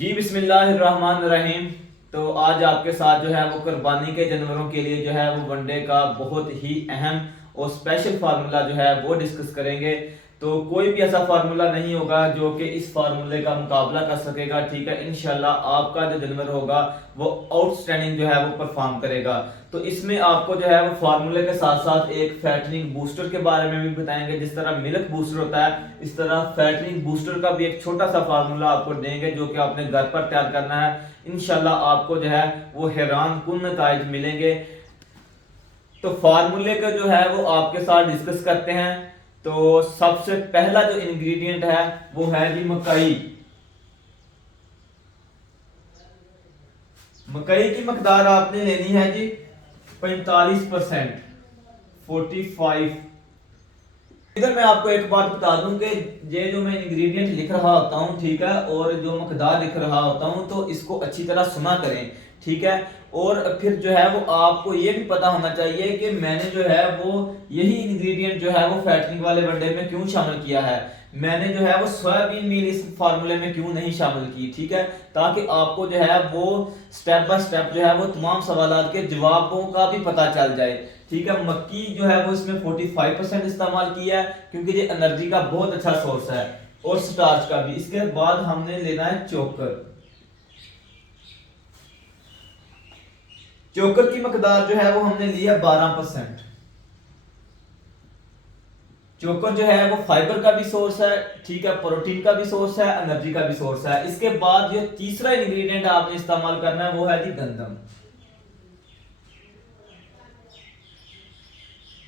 जी बिस्मिल्लाहिर्रहमानिर्रहीम। तो आज आपके साथ जो है वो कुर्बानी के जानवरों के लिए जो है वो वनडे का बहुत ही अहम और स्पेशल फार्मूला जो है वो डिस्कस करेंगे। तो कोई भी ऐसा फार्मूला नहीं होगा जो कि इस फार्मूले का मुकाबला कर सकेगा। ठीक है, इंशाल्लाह आपका जो जानवर होगा वो आउटस्टैंडिंग जो है वो परफॉर्म करेगा। तो इसमें आपको जो है वो फार्मूले के साथ साथ एक फैटनिंग बूस्टर के बारे में भी बताएंगे। जिस तरह मिल्क बूस्टर होता है इस तरह फैटनिंग बूस्टर का भी एक छोटा सा फार्मूला आपको देंगे जो कि आपने घर पर तैयार करना है। इंशाल्लाह आपको जो है वो हैरान कुन नताइज मिलेंगे। तो फार्मूले का जो है वो आपके साथ डिस्कस करते हैं। तो सबसे पहला जो इंग्रेडिएंट है वो है जी मकई। मकई की मकदार आपने लेनी है जी 45%, 45। इधर मैं आपको एक बात बता दूं कि ये जो मैं इंग्रेडिएंट लिख रहा होता हूं, ठीक है, और जो मकदार लिख रहा होता हूं तो इसको अच्छी तरह सुना करें। ठीक है, और फिर जो है वो आपको ये भी पता होना चाहिए कि मैंने जो है वो यही इंग्रेडिएंट जो है वो फैटनिंग वाले वनडे में क्यों शामिल किया है। मैंने जो है वो सोयाबीन मील इस फार्मूले में क्यों नहीं शामिल की। ठीक है, ताकि आपको जो है वो स्टेप बाय स्टेप जो है वो तमाम सवालों के जवाबों का भी पता चल जाए। ठीक है, मक्की जो है वो इसमें 45% इस्तेमाल किया है क्योंकि ये एनर्जी का बहुत अच्छा सोर्स है, और स्टार्च का भी। इसके बाद हमने लेना है चोकर। चोकर की मकदार जो है वो हमने लिया 12%। चोकर जो है वो फाइबर का भी सोर्स है, ठीक है, प्रोटीन का भी सोर्स है, एनर्जी का भी सोर्स है। इसके बाद जो तीसरा इंग्रेडिएंट आपने इस्तेमाल करना है वो है जी गंदम।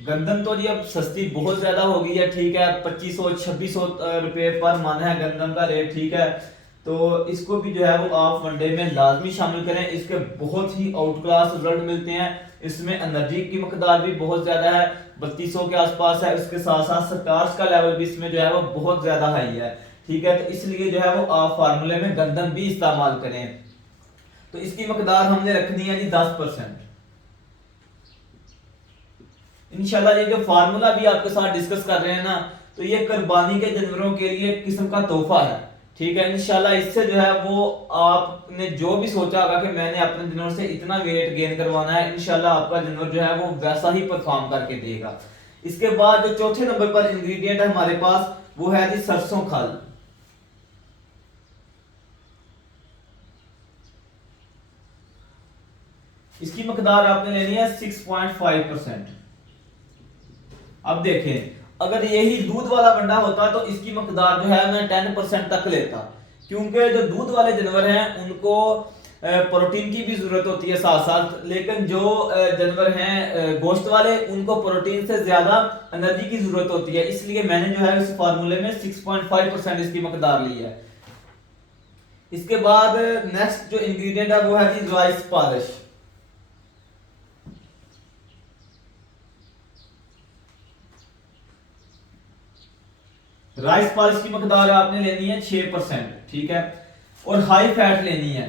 गंदम तो जी अब सस्ती बहुत ज्यादा हो गई है। ठीक है, 2500-2600 रुपए पर मन है गंदम का रेट। ठीक है, तो इसको भी जो है वो आप वनडे में लाजमी शामिल करें। इसके बहुत ही आउट क्लास रिजल्ट मिलते हैं। इसमें एनर्जी की मकदार भी बहुत ज्यादा है, 3200 के आसपास है। उसके साथ साथ स्टार्च का लेवल भी इसमें जो है वो बहुत ज्यादा हाई है। ठीक है, तो इसलिए जो है वो आप फार्मूले में गंदम भी इस्तेमाल करें। तो इसकी मकदार हमने रखनी है जी 10%। इंशाल्लाह ये जो फार्मूला भी आपके साथ डिस्कस कर रहे हैं ना, तो ये कुर्बानी के जानवरों के लिए एक किस्म का तोहफा है। ठीक है, इंशाल्लाह इससे जो है वो आपने जो भी सोचा होगा कि मैंने अपने जानवर से इतना वेट गेन करवाना है, इंशाल्लाह आपका जानवर जो है वो वैसा ही परफॉर्म करके देगा। इसके बाद जो चौथे नंबर पर इंग्रेडिएंट है हमारे पास वो है जी सरसों खल। इसकी मकदार आपने लेनी है 6.5%। अब देखें, अगर यही दूध वाला बंडा होता तो इसकी मकदार जो है मैं 10% तक लेता, क्योंकि जो दूध वाले जानवर हैं उनको प्रोटीन की भी जरूरत होती है साथ साथ। लेकिन जो जानवर हैं गोश्त वाले, उनको प्रोटीन से ज्यादा एनर्जी की जरूरत होती है। इसलिए मैंने जो है इस फार्मूले में 6.5% इसकी मकदार ली है। इसके बाद नेक्स्ट जो इंग्रेडिएंट है वो है G rice polish. Rice pulse की मकदार आपने लेनी है 6%। ठीक है, और हाई फैट लेनी है।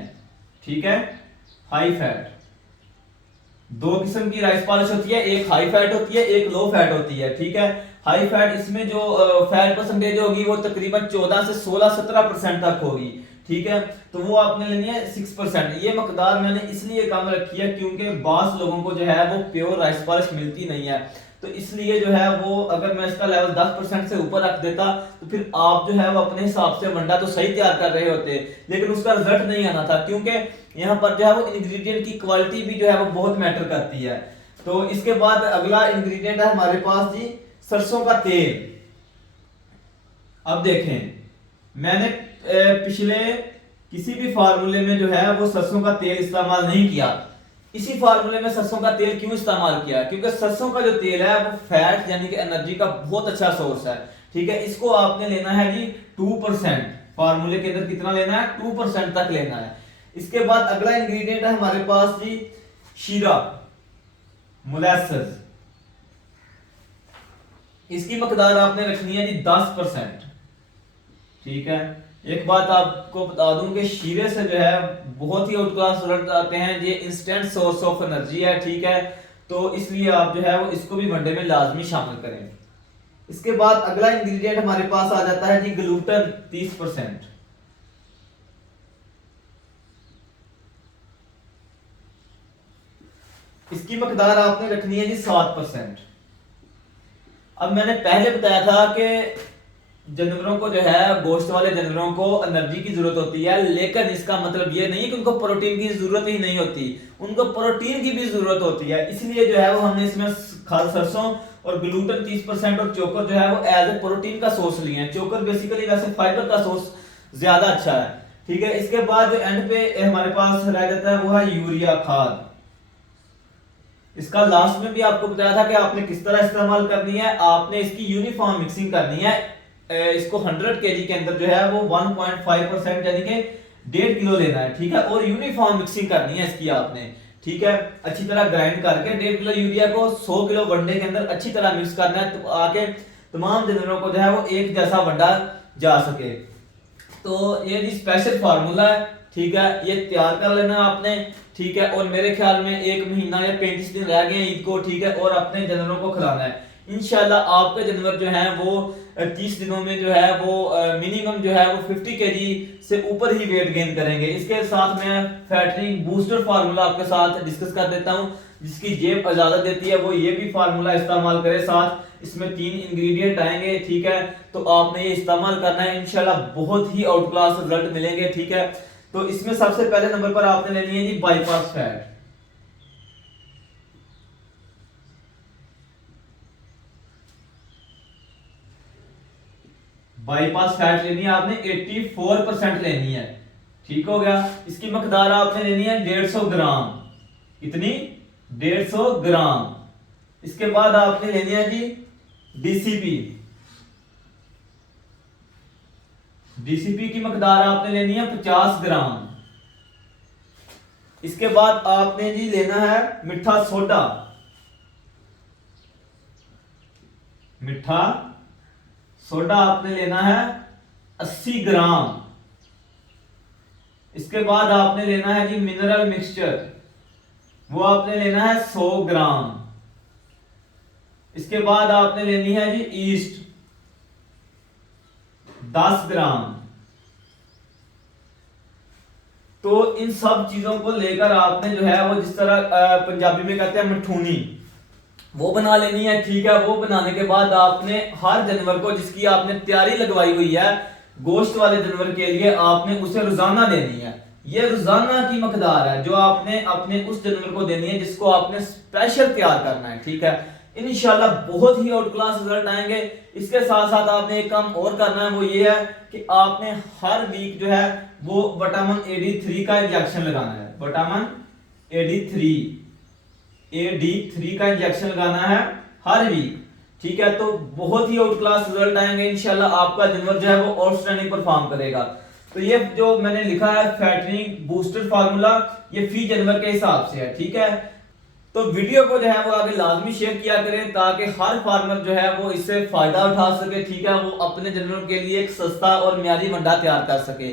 ठीक है, हाई फैट। दो किस्म की राइस पॉलिश होती है, एक हाई फैट होती है, एक लो फैट होती है। ठीक है, हाई फैट इसमें जो फैट परसेंटेज होगी वो तकरीबन 14 से 16-17% तक होगी। ठीक है, तो वो आपने लेनी है 6%। ये मकदार मैंने इसलिए कम रखी है क्योंकि बास लोगों को जो है वो प्योर राइस पॉलिश मिलती नहीं है। तो इसलिए जो है वो अगर मैं इसका लेवल 10% से ऊपर रख देता तो फिर आप जो है वो अपने हिसाब से वंडा तो सही तैयार कर रहे होते, लेकिन उसका रिजल्ट नहीं आना था, क्योंकि यहाँ पर जो है वो इंग्रेडिएंट की क्वालिटी भी जो है वो बहुत मैटर करती है। तो इसके बाद अगला इंग्रेडिएंट है हमारे पास जी सरसों का तेल। अब देखें, मैंने पिछले किसी भी फार्मूले में जो है वो सरसों का तेल इस्तेमाल नहीं किया। इसी फार्मूले में सरसों का तेल क्यों इस्तेमाल किया, क्योंकि सरसों का जो तेल है वो फैट यानी कि एनर्जी का बहुत अच्छा सोर्स है। ठीक है, इसको आपने लेना है जी 2%। फार्मूले के अंदर कितना लेना है, 2% तक लेना है। इसके बाद अगला इंग्रेडिएंट है हमारे पास जी शीरा, मोलेसेस। इसकी मकदार आपने रखनी है जी 10%। ठीक है, एक बात आपको बता दूं कि शीरे से जो है बहुत ही आउट क्लास रिजल्ट आते हैं। ये इंस्टेंट सोर्स ऑफ एनर्जी है। ठीक है, तो इसलिए आप जो है वो इसको भी वनडे में लाजमी शामिल करें। इसके बाद अगला इंग्रेडिएंट हमारे पास आ जाता है जी ग्लूटन 30%। इसकी मकदार आपने रखनी है जी 7%। अब मैंने पहले बताया था कि जानवरों को जो है, गोश्त वाले जानवरों को एनर्जी की जरूरत होती है, लेकिन इसका मतलब ये नहीं कि उनको प्रोटीन की जरूरत ही नहीं होती, उनको प्रोटीन की भी जरूरत होती है। इसलिए जो है वो हमने इसमें खाद सरसों और ग्लूटन 30% और चोकर जो है वो एज ए प्रोटीन का सोर्स लिए हैं। चोकर बेसिकली वैसे फाइबर का सोर्स ज्यादा अच्छा है, ठीक है। इसके बाद जो एंड पे हमारे पास रह जाता है वो है यूरिया खाद। इसका लास्ट में भी आपको बताया था कि आपने किस तरह इस्तेमाल करनी है। आपने इसकी यूनिफॉर्म मिक्सिंग करनी है। इसको 100 केजी के अंदर जो है वो 1.5% यानी कि 1.5 किलो लेना है, ठीक है। और यूनिफॉर्म मिक्सिंग करनी है इसकी आपने, ठीक है। अच्छी तरह ग्राइंड करके 1.5 किलो यूरिया को 100 किलो वनडे के अंदर अच्छी तरह मिक्स करना है, तो आके तमाम जानवरों को जो है वो एक जैसा वंडा जा सके। तो ये जी स्पेशल फार्मूला है, ठीक है। ये तैयार कर लेना आपने, ठीक है। और मेरे ख्याल में 1 महीना या 35 दिन रह गए हैं ईद को, ठीक है। और अपने जानवरों को खिलाना है। इंशाल्लाह आपके जानवर जो हैं वो 30 दिनों में जो है वो मिनिमम जो है वो 50 केजी से ऊपर ही वेट गेन करेंगे। इसके साथ मैं फैटनिंग बूस्टर फार्मूला आपके साथ डिस्कस कर देता हूं, जिसकी जेब इजाजत देती है वो ये भी फार्मूला इस्तेमाल करे। साथ इसमें 3 इंग्रेडिएंट आएंगे, ठीक है। तो आपने ये इस्तेमाल करना है, इंशाल्लाह बहुत ही आउट क्लास रिजल्ट मिलेंगे, ठीक है। तो इसमें सबसे पहले नंबर पर आपने लेनी है जी बाईपास फैट। बाईपास फैट लेनी है आपने 84% लेनी है, ठीक हो गया। इसकी मकदार आपने लेनी है 150 ग्राम। कितनी? 150 ग्राम। इसके बाद आपने लेनी है जी डीसीपी। डीसीपी की मकदार आपने लेनी है 50 ग्राम। इसके बाद आपने जी लेना है मीठा सोडा। मीठा सोडा आपने लेना है 80 ग्राम। इसके बाद आपने लेना है जी मिनरल मिक्सचर, वो आपने लेना है 100 ग्राम। इसके बाद आपने लेनी है जी ईस्ट 10 ग्राम। तो इन सब चीजों को लेकर आपने जो है वो जिस तरह पंजाबी में कहते हैं मठूनी, वो बना लेनी है, ठीक है। वो बनाने के बाद आपने हर जानवर को जिसकी आपने तैयारी लगवाई हुई है गोश्त वाले जानवर के लिए, आपने उसे रोजाना देनी है। ये रोजाना की मकदार है जो आपने अपने उस जानवर को देनी है जिसको आपने स्पेशल तैयार करना है, ठीक है। इंशाल्लाह बहुत ही आउट क्लास रिजल्ट आएंगे। इसके साथ साथ आपने एक काम और करना है, वो ये है कि आपने हर वीक जो है वो विटामिन AD3 का इंजेक्शन लगाना है। विटामिन AD3 का इंजेक्शन लगाना है हर वीक, ठीक है। तो बहुत ही आउट क्लास रिजल्ट आएंगे इंशाल्लाह। आपका जानवर जो है वो आउटस्टैंडिंग परफॉर्म करेगा। तो ये जो मैंने लिखा है फैटनिंग बूस्टर फार्मूला, ये फी जानवर के हिसाब से है, ठीक है। तो वीडियो को जो है वो आगे लाजमी शेयर किया करें ताकि हर फार्मर जो है वो इससे फायदा उठा सके, ठीक है। वो अपने जानवरों के लिए एक सस्ता और मियारी वंडा तैयार कर सके।